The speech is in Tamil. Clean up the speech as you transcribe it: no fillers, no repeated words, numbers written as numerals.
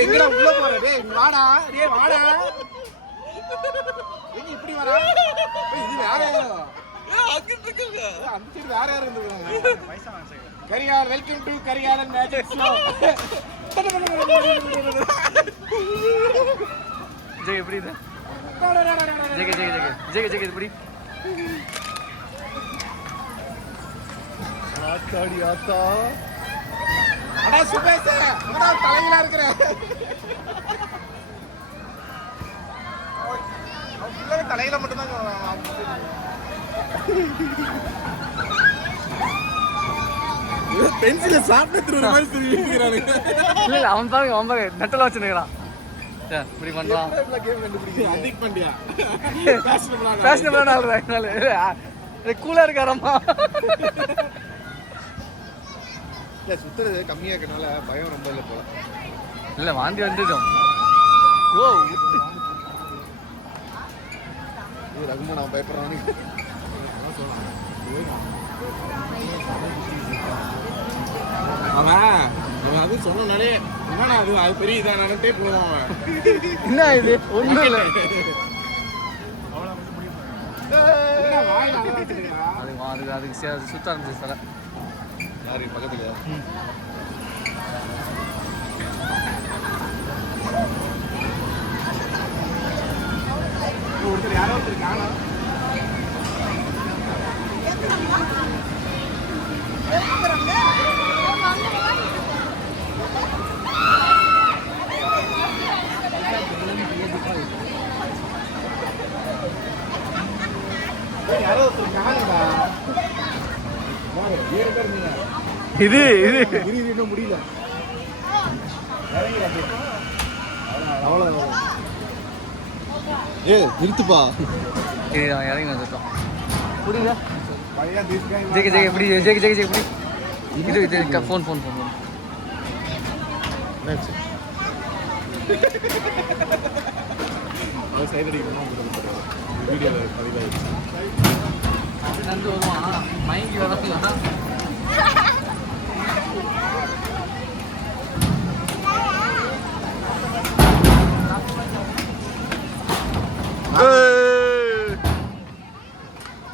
எங்கடா உள்ள போற? டேய் வாடா, டேய் வாடா. எங்க இப்படி வரா? இது வேற யாரோ. அங்கிட்டு இருக்குங்க. அந்த சைடு வேற யாரோ இருந்துருக்காங்க. பைசா சைடு. கரியால் வெல்கம் டு கரியாலன் மேஜிக் ஷோ. ஜெக எப்படி இது? ஜெக எப்படி? ஆத்தாடி ஆத்தா. அடா சுபேஷ், என்னடா தலையில இருக்கற? அவன் தலையில மட்டும் தான் பென்சில சாப்பிட்டு ஒரு மாதிரி திரும்பிக்கிறானுங்க. இல்ல அவன் பாருங்க நெட்டல வச்சிருக்கான். இப்படி பண்றான். அதிக் பண்டியா. ஃபேஷனபிளான ஆளு. கூலா இருக்காரம்மா. இல்ல சுத்துறது கம்மியா இருக்கனால பயம் ரொம்ப இல்ல போல. இல்ல வாந்தி வந்துடும். யோ இது ரகுமான் அவன் பயப்படுறானு. அவன் அது சொன்னாலே என்னடா அது பெரிய இதானே போவான். என்ன இது ஒண்ணும் இல்ல. அதுக்கு சுத்த ஆரம்பிச்சு சார். யாரு பக்கத்துல? ஒருத்தர் யாரோ ஒருத்தர் காணோம். இது இன்னும் முடியல. அவ்வளோ நிறுத்துப்பா. இறங்கி வந்துட்டோம். புரியுதா? ஜெக எப்படி? ஜெக எப்படி? இது ஃபோன் வீடியோ பதிவாயிடுச்சு. நந்து வருவான் மயங்கி வர